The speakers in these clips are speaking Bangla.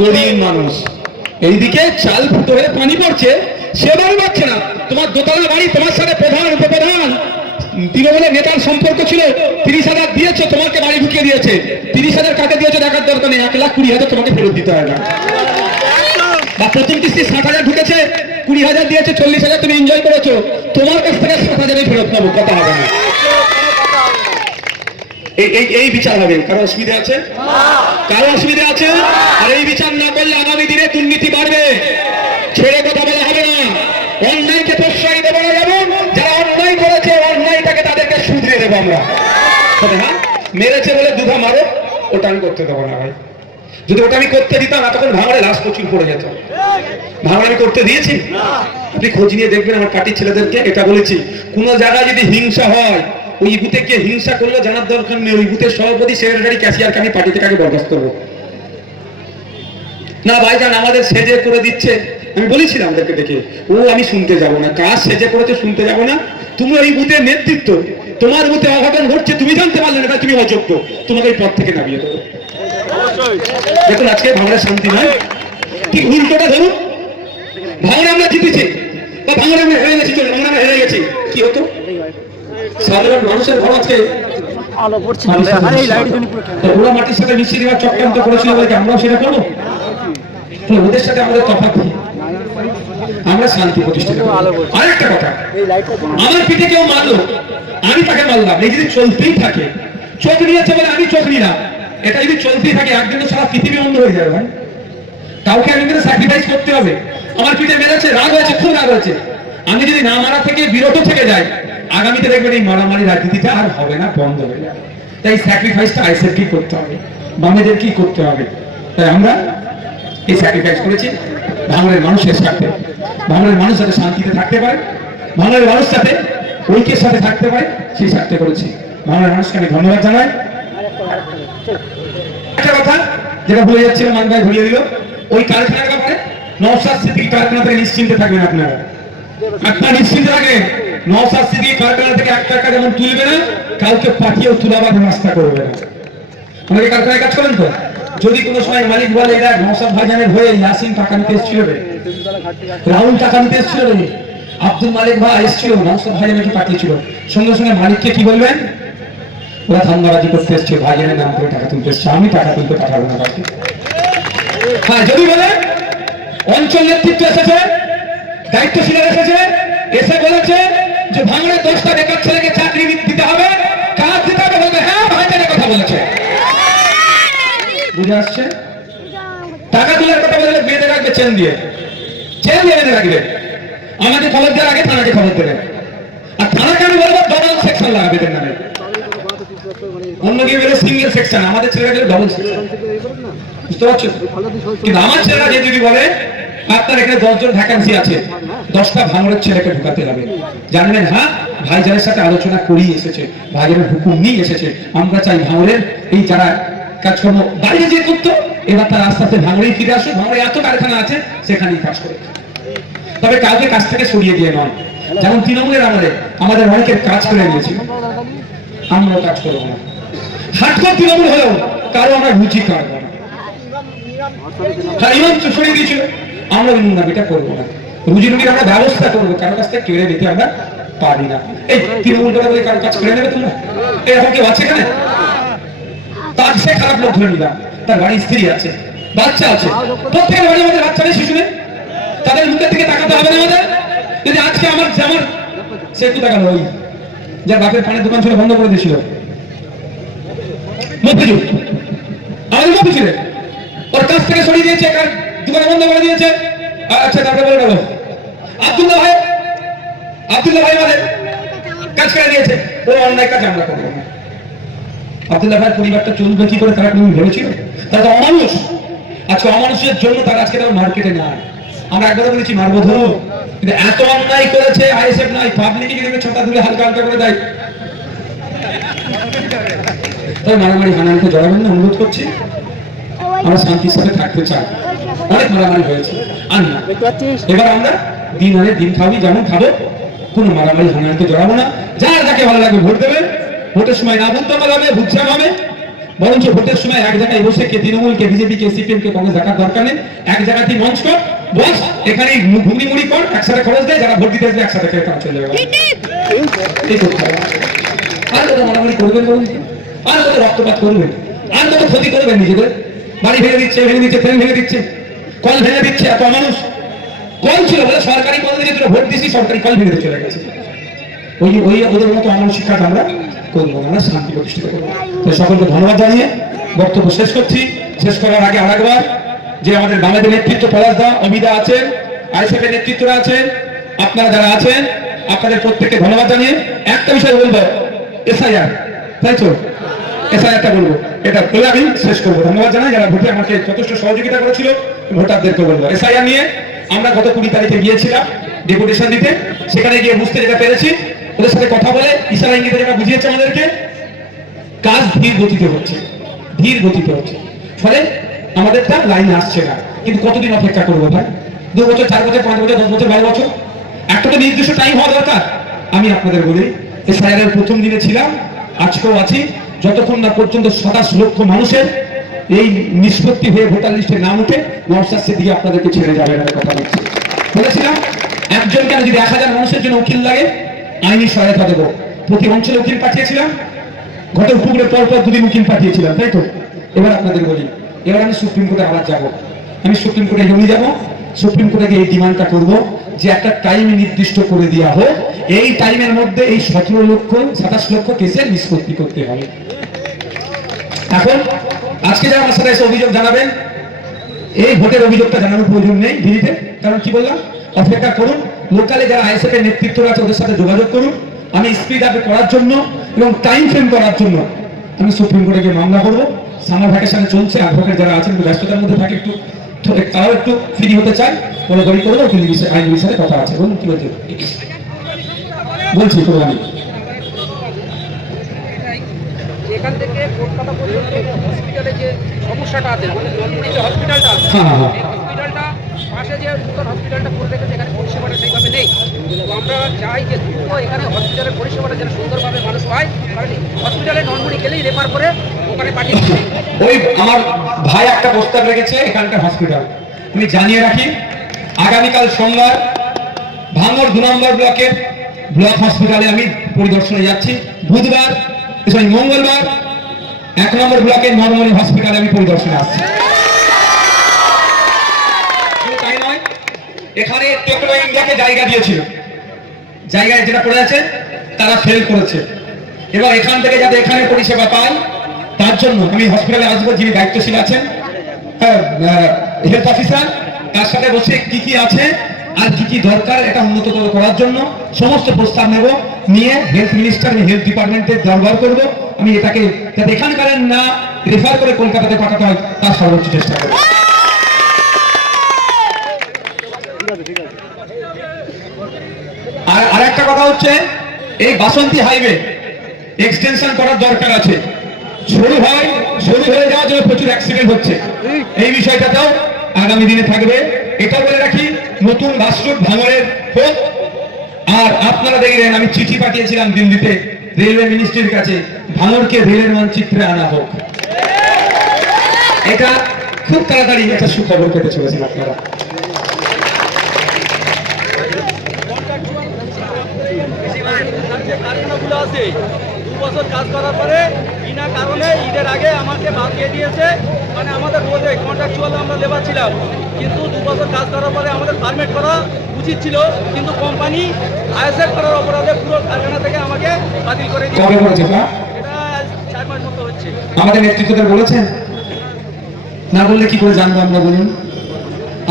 গরিব মানুষ, এইদিকে চাল ফুটো হয়ে পানি পড়ছে, সে বাড়ি পাচ্ছে না। তোমার দোতলা বাড়ি, তোমার সাথে প্রধান উপপ্রধান তৃণমূলের নেতার সম্পর্ক ছিল, 30,000 দিয়েছে, তোমাকে বাড়ি ঢুকিয়ে দিয়েছে। 30,000 কাকে দিয়েছে দেখার দরকার নেই, 1,20,000 তোমাকে ফেরত দিতে হয় না। বা প্রথম কিস্তি 60,000 ঢুকেছে, 20,000 দিয়েছে, 40,000 তুমি এনজয় করেছো, তোমার কাছ থেকে 7,000 ফেরত পাবো, কথা হবে না। এই বিচার হবে। কারো অসুবিধা আছে? কারো অসুবিধা আছে? আর এই বিচার না করলে আগামী দিনে দুর্নীতি বাড়বে, ছেড়ে কথা বলা হবে না। অন্যায়কে প্রশ্রয় দেবো না, যেমন যারা অন্যায় করেছে অন্যায়টাকে তাদেরকে শুধরে দেবো আমরা। হ্যাঁ, মেরেছে বলে দুধা মারো, ওটা আমি করতে দেবো না ভাই। যদি ওটা আমি করতে দিতাম তখন ভাঙড়ে লাশ প্রচুর পড়ে যেত। ভাঙড়ে আমি করতে দিয়েছি? আপনি খোঁজ নিয়ে দেখবেন আমার পার্টির ছেলেদেরকে এটা বলেছি, কোন জায়গায় যদি হিংসা হয়, ওই বুথে কে হিংসা করলে জানার দরকার নেই, ওই বুথের সভাপতি, সেক্রেটারি, ক্যাশিয়ারকে আমি পার্টি থেকে আগে বরখাস্ত করবো না। ভাইজান আমাদের সেজে করে দিচ্ছে, আমি বলেছিলাম ওদেরকে দেখে, ও আমি শুনতে যাব না, কাজ সেজে করেছে শুনতে যাব না। তুমি ওই বুথের নেতৃত্ব, তোমার বুথে অঘটন ঘটছে, তুমি জানতে পারলে না, তুমি অযোগ্য, তোমাকে এই পদ থেকে নামিয়ে দেবো। দেখুন আজকে ভাঙড়ের শান্তি নয়, ঠিক উল্টোটা ধরুন, ভাঙড়ে আমরা জিতেছি বা ভাঙড়ে আমরা হেরে গেছি, চলুন আমরা হেরে গেছি, কি হতো? সাধারণ মানুষের ঘর আছে, ওরা মাটির সাথে মিশিয়ে দেওয়ার চক্রান্ত করেছিল বলে আমরাও সেটা করবো? ওদের সাথে আমাদের তফাৎ কি? আমরা শান্তি প্রতিষ্ঠিত। আরেকটা কথা, আমার পিঠে কেউ মারলো, আমি তাকে মারলাম, এই যদি চলতেই থাকে, চোখ নিয়েছে বলে আমি চোখ নিলাম, এটা যদি চলতেই থাকে একদিন তো সারা পৃথিবী অন্ধ হয়ে যাবে ভাই। কাউকে আমি কিন্তু স্যাক্রিফাইস করতে হবে। আমার পিঠে মেরেছে, রাগ হয়েছে, খুব রাগ হয়েছে, আমি যদি না মারা থেকে বিরত থেকে যাই, আগামীতে দেখবেন এই মারামারি রাজনীতিটা আর হবে না, বন্ধ হয়ে যাবে। তাই স্যাক্রিফাইসটা আইসের কি করতে হবে, বামেদের কি করতে হবে, তাই আমরা এই স্যাক্রিফাইস করেছি ভাঙড়ের মানুষের সাথে, ভাঙড়ের মানুষ যাতে শান্তিতে থাকতে পারে, ভাঙড়ের মানুষ সাথে ঐক্যের সাথে থাকতে পারে, সেই স্বার্থে করেছি। ভাঙড়ের মানুষকে আমি ধন্যবাদ জানাই। একটা কথা যেটা ভুলে যাচ্ছিল, মান ভাই ভুলিয়ে দিল, ওই কারখানার ব্যাপারে নওশাদ সিদ্দিকী কারখানা থেকে নিশ্চিন্তে থাকবেন আপনারা, আপনারা নিশ্চিন্তে থাকেন। নওশাদ সিদ্দিকী কারখানা থেকে 1 টাকা যেমন তুলবে না, কাউকে পাঠিয়েও তুলাবার ব্যবস্থা করবে না। অনেকে কারখানায় কাজ করেন তো, যদি কোনো সময় মালিক বলে এরা নওশাদ ভাইজানের হয়ে ইয়াসিন টাকা নিতে এসেছিল রে, রাহুল টাকা নিতে এসেছিল রে, আব্দুল মালিক ভাই এসেছিল, নওশাদ ভাইজানকে পাঠিয়েছিল, সঙ্গে সঙ্গে মালিককে কি বলবেন? ওরা ধান্দাবাজি করতে এসছে, ভাইজানের নাম করে টাকা তুলতে এসছে, আমি টাকা তুলতে পাঠাবো না বাকি। হ্যাঁ, যদি বলে অঞ্চল নেতৃত্ব এসেছে, দায়িত্বশীল এসেছে, এসে বলেছে যে ভাঙড়ের 10টা বেকার ছেলেকে চাকরি দিতে হবে, কাজ দিতে হবে, বলবে হ্যাঁ ভাইজানের কথা বলেছে, বুঝে আসছে? টাকা তোলার কথা বলে বেঁধে রাখবে চেন দিয়ে, চেন দিয়ে বেঁধে রাখবে। আমাকে খবর দেওয়ার আগে থানাকে খবর দেবে, আর থানাকে আমি বলবো ডবল সেকশন লাগাবে এদের নামে। অন্য কেউ গেলে সিঙ্গেল সেকশন, আমাদের ছেলেরা গেলে ডবল সেকশন, বুঝতে পারছো? কিন্তু আমার ছেলেরা যে যদি বলে আপনার এখানে 10 জন ভ্যাকেন্সি আছে, 10টা ভাঙড়ের ছেলেকে ঢুকাতে হবে, জানবেন হ্যাঁ ভাইজানের সাথে আলোচনা করেই এসেছে, ভাইজানের হুকুম নিয়ে এসেছে। আমরা চাই ভাঙড়ের এই যারা কাজকর্ম বাইরে যে করতো, এবার তার আস্তে আস্তে ভাঙড়েই ফিরে আসুক, ভাঙড়ে এত কারখানা আছে সেখানেই কাজ করে, তবে কাউকে কাজ থেকে সরিয়ে দিয়ে নয়। যেমন তৃণমূলের আমাদের অনেকের কাজ করে নিয়েছিল, আমরাও কাজ করবো না। হাটকর তৃণমূল হলেও কারো আমরা রুচি কাটবো না, ইমাম সরিয়ে দিয়েছিল, আমরা এটা করবো না। রুজি রুটির আমরা ব্যবস্থা করবো, কারো কাছ থেকে কেড়ে নিতে আমরা পারি না। এই তৃণমূল করে বলে কারো কাজ কেড়ে নেবে তোমরা, এরকম কেউ আছে এখানে? তার সে খারাপ লোক ধরে নিলাম, তার বাড়ি স্ত্রী আছে, বাচ্চা আছে, প্রত্যেকের বাড়ি আমাদের বাচ্চা নেই, শিশু নেই, তাদের মুখের দিকে তাকাতে হবে না আমাদের? যদি আজকে আমার সে একটু টাকা ওই যার বাপের পানের দোকান ছিল বন্ধ করে দিয়েছিল, মফিজুল আমাদের মফিজুল ওর কাছ থেকে সরিয়ে দিয়েছে, কার দোকান বন্ধ করে দিয়েছে। আচ্ছা তাকে বলে নেবো আব্দুল্লাহ ভাই আমাদের কাজ করে দিয়েছে, ওর অন্যায় কাজ আমরা করবো না। আব্দুল্লাহ ভাইয়ের পরিবারটা চলবে কি করে তারা তুমি ভেবেছিল? তারা তো অমানুষ, আজকে অমানুষের জন্য তারা আজকে তারা মার্কেটে না। আমরা একবার বলেছি মারবো ধরো, কিন্তু এত অন্যায় করেছে আইএসএফ নাই, পাবলিকে যদি ছটা তুলে হালকা হালকা করে দেয়, তাই মারামারি হানানিতে জড়াবেন না, অনুরোধ করছি। আমরা শান্তির সাথে থাকতে চাই, অনেক মারামারি হয়েছে, আর না, এবার আমরা দিন আনে দিন খাবি, যেমন খাবো, কোনো মারামারি হানানিতে জড়াবো না। যার যাকে ভালো লাগবে ভোট দেবে, ভোটের সময় না বলতে হবে, বুঝতে হবে, বরঞ্চ ভোটের সময় এক জায়গায় বসে কে তৃণমূল, কে বিজেপি, কে সিপিএম, কে কংগ্রেস দেখার দরকার নেই। এক জায়গাতেই মঞ্চ কর, বস, এখানে ঘুগনি মুড়ি কর, একসাথে খরচ দেয়, যারা ভোট দিতে আসবে একসাথে খেয়ে কাজ চলে যাবে। এই করতে হবে। আর কত মারামারি করবেন বলুন, আর কত রক্তপাত করবেন, আর কত ক্ষতি করবেন নিজেদের? বাড়ি ভেঙে দিচ্ছে, ট্রেন ভেঙে দিচ্ছে, কল ভেঙে দিচ্ছে। এত মানুষ কল ছিল বলে সরকারি কল দিয়েছিল, ভোট দিয়েছি, সরকারি কল ভেঙে চলে গেছে। ওই ওদের মতো আমার শিক্ষাটা আমরা করবো, আমরা শান্তি প্রতিষ্ঠিত করবো। তো সকলকে ধন্যবাদ জানিয়ে বক্তব্য শেষ করছি। শেষ করার আগে আরেকবার যে আমাদের বাংলাদেশের নেতৃত্ব পলাশদা, অমিতা আছেন, আইএসএফ এর নেতৃত্বরা আছেন, আপনারা যারা আছেন, আপনাদের প্রত্যেককে ধন্যবাদ জানিয়ে একটা বিষয় বলবো, এসআইআর, তাই তো এসআইআরটা বলবো, এটা বলে আমি শেষ করবো। ধন্যবাদ জানাই যারা ভোটে আমাকে যথেষ্ট সহযোগিতা করেছিল, ভোটারদেরকে বলবো এসআইআর নিয়ে আমরা গত 20 তারিখে গিয়েছিলাম ডেপুটেশন দিতে। সেখানে গিয়ে বুঝতে যেটা পেরেছি, ওদের সাথে কথা বলে ইশারা ইঙ্গিতে যেটা বুঝিয়েছে আমাদেরকে, কাজ ধীর গতিতে হচ্ছে, ফলে আমাদেরটা লাইনে আসছে না। কিন্তু কতদিন অপেক্ষা করবো ভাই? 2 বছর, 4 বছর, 5 বছর, 10 বছর, 12 বছর, একটা তো নির্দিষ্ট টাইম হওয়া দরকার। আমি আপনাদের বলি, এসআইআর এর প্রথম দিনে ছিলাম, আজকেও আছি, যতক্ষণ না পর্যন্ত 27 লক্ষ মানুষের এই নিষ্পত্তি হয়ে ভোটার লিস্টে নাম উঠে নওশাদ সিদ্দিকী আপনাদেরকে ছেড়ে যাবে না। কথা বলছি, বলেছিলাম একজন কেন, যদি 1000 মানুষের জন্য উকিল লাগে আইনি সহায়তা দেবো। প্রতি অঞ্চলে উকিল পাঠিয়েছিলাম, ঘটের পুকুরে পরপর 2 দিন উকিল পাঠিয়েছিলাম, তাই তো? এবার আপনাদের বলি, এবার আমি সুপ্রিম কোর্টে আবার যাবো। আমি সুপ্রিম কোর্টে জমি যাবো, সুপ্রিম কোর্টে গিয়ে এই ডিমান্ডটা করবো যে একটা টাইম নির্দিষ্ট করে দেওয়া হোক, এই টাইমের মধ্যে এই 17 লক্ষ 27 লক্ষ কেসের নিষ্পত্তি করতে হবে। এখন আজকে যারা আমার সাথে এসে অভিযোগ জানাবেন, এই ভোটের অভিযোগটা জানানোর প্রয়োজন নেই দিদিতে, কারণ কি বললাম, অপেক্ষা করুন। লোকালে যারা আইএসএফ এর নেতৃত্ব আছে ওদের সাথে যোগাযোগ করুন। আমি স্পিড আপ করার জন্য এবং টাইম ফ্রেম করার জন্য আমি সুপ্রিম কোর্টে গিয়ে মামলা করবো। সামার ভ্যাকেশনে চলছে, অ্যাডভোকেট যারা আছেন একটু ব্যস্ততার মধ্যে থাকে, একটু তারাও একটু ফ্রি হতে চায়, বলে গড়ি করবো। কিন্তু আইন বিষয়ে কথা আছে, বলুন কি বলছে, বলছি তো আমি এখান থেকে কলকাতা পর্যন্ত হসপিটালে যে সমস্যাটা আছে, মানে জলপুরি যে হসপিটালটা আছে, এই হসপিটালটা পাশে যে নতুন হসপিটালটা করে রেখেছে, এখানে পরিষেবাটা সেইভাবে নেই। তো আমরা চাই যে দ্রুত এখানে হসপিটালের পরিষেবাটা যেন সুন্দরভাবে মানুষ পায়, কারণ হসপিটালে নলমুড়ি গেলেই রেফার করে ওখানে পাঠিয়ে দিচ্ছে। ওই আমার ভাই একটা প্রস্তাব রেখেছে এখানকার হসপিটাল, আমি জানিয়ে রাখি, আগামীকাল সোমবার ভাঙড় 2 নম্বর ব্লকের ব্লক হসপিটালে আমি পরিদর্শনে যাচ্ছি। বুধবার মঙ্গলবার 1 নম্বর ব্লকের নরমনি হসপিটালে আমি পরিদর্শনে আসছি। তাই নয়, এখানে টেকনো ইন্ডিয়াকে জায়গা দিয়েছিল, জায়গায় যেটা পড়ে আছে তারা ফেল করেছে। এবার এখান থেকে যাতে এখানে পরিষেবা পায় তার জন্য আমি হসপিটালে আসবো, যিনি দায়িত্বশীল আছেন হেলথ অফিসার, তার সাথে বসে কি কি আছে আর কি কি দরকার এটা উন্নততর করার জন্য সমস্ত প্রস্তাব নেব, নিয়ে হেলথ মিনিস্টার, হেলথ ডিপার্টমেন্টে দরবার করব। আমি এটাকে যাতে এখানকার না রেফার করে কলকাতাতে পাঠাতে হয় তার সর্বোচ্চ চেষ্টা করব। আর আরেকটা কথা হচ্ছে, এই বাসন্তী হাইওয়ে এক্সটেনশন করার দরকার আছে। শুরু হয়ে যাওয়ার জন্য প্রচুর অ্যাক্সিডেন্ট হচ্ছে, এই বিষয়টাতেও আগামী দিনে থাকবে। এটা বলে রাখি, নতুন বাস রুট ভাঙড়ের হোক। আর আপনারা দেখলেন আমি চিঠি পাঠিয়েছিলাম দিল্লিতে রেলওয়ে মিনিস্ট্রির কাছে, ভাঙড়কে রেলের মানচিত্রে আনা হোক। এটা খুব তাড়াতাড়ি একটা সুখবর পেতে চলেছেন আপনারা। কারখানাগুলো আছে 2 বছর কাজ করার পরে বিনা কারণে ঈদের আগে আমাকে বাদ দিয়ে দিয়েছে। মানে আমাদের রোজে কন্ট্রাকচুয়াল আমরা লেবার ছিলাম, কিন্তু 2 বছর কাজ করার পরে আমাদের পারমিট করা উচিত ছিল, কিন্তু কোম্পানি আইএসএফ করার অপরাধে পুরো কারখানা থেকে আমাকে বাতিল করে দিয়েছে। এটা 4 মাস মতো হচ্ছে। আমাদের নেতৃত্বদের বলেছেন না, বললে কি করে জানবো আমরা, বলুন?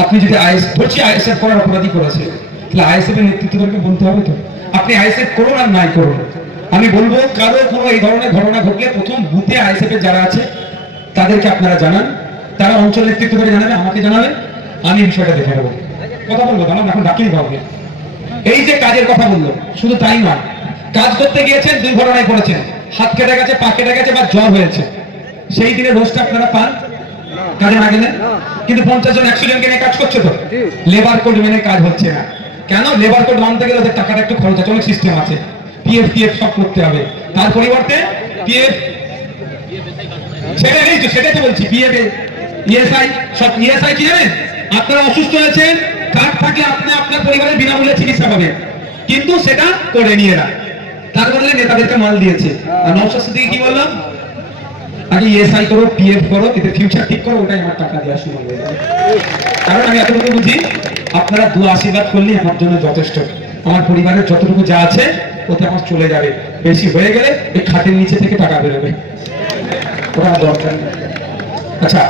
আপনি যদি আইএসএফ করার অপরাধী করেছে, তাহলে আইএসএফ এর নেতৃত্বদেরকে বলতে হবে তো, আপনি আইএসএফ করুন আর নাই করুন। আমি বলবো, কারো কোনো এই ধরনের ঘটনা ঘটলে প্রথম বুথে আইএসএফ এর যারা আছে তাদেরকে আপনারা জানান, তারা অঞ্চল নেতৃত্বকে জানাবে, আমাকে জানাবে, আমি বিষয়টা দেখে নেবো। কথা বলবো, আমার এখন ডাকিনি ভাববে। এই যে কাজের কথা বললো, শুধু তাই নয়, কাজ করতে গিয়েছেন, দুর্ঘটনায় পড়েছেন, হাত কেটে গেছে, পা কেটে গেছে বা জ্বর হয়েছে, সেই দিনে রোজটা আপনারা পান কাজে না গেলে? কিন্তু 50 জন 100 জনকে নিয়ে কাজ করছে তো, লেবার কোড মেনে কাজ হচ্ছে না কেন? লেবার কোড মানতে গেলে ওদের টাকাটা একটু খরচ আছে, অনেক সিস্টেম আছে, পিএফ সব করতে হবে। তার পরিবর্তে পিএফ সেটা নেই তো, সেটাই তো বলছি। বিএফএ, ইএসআই, সব ইএসআই কি জানেন, আপনারা অসুস্থ হয়েছেন, কার্ড থাকলে আপনি আপনার পরিবারের বিনামূল্যে চিকিৎসা পাবেন, কিন্তু সেটা করে নিয়ে না, তার বদলে নেতাদেরকে মাল দিয়েছে। আর নওশাদ সিদ্দিকী কি বললাম, আগে ইএসআই করো, পিএফ করো, এতে ফিউচার ঠিক করো, ওটাই আমার টাকা দেওয়া শুরু হয়ে যাবে। কারণ আমি এতটুকু বুঝি, আপনারা দু আশীর্বাদ করলে আমার জন্য যথেষ্ট। আমার পরিবারের যতটুকু যা আছে ওতে আমার চলে যাবে, বেশি হয়ে গেলে এই খাটের নিচে থেকে টাকা বেরোবে, ওটা আমার দরকার নেই। আচ্ছা।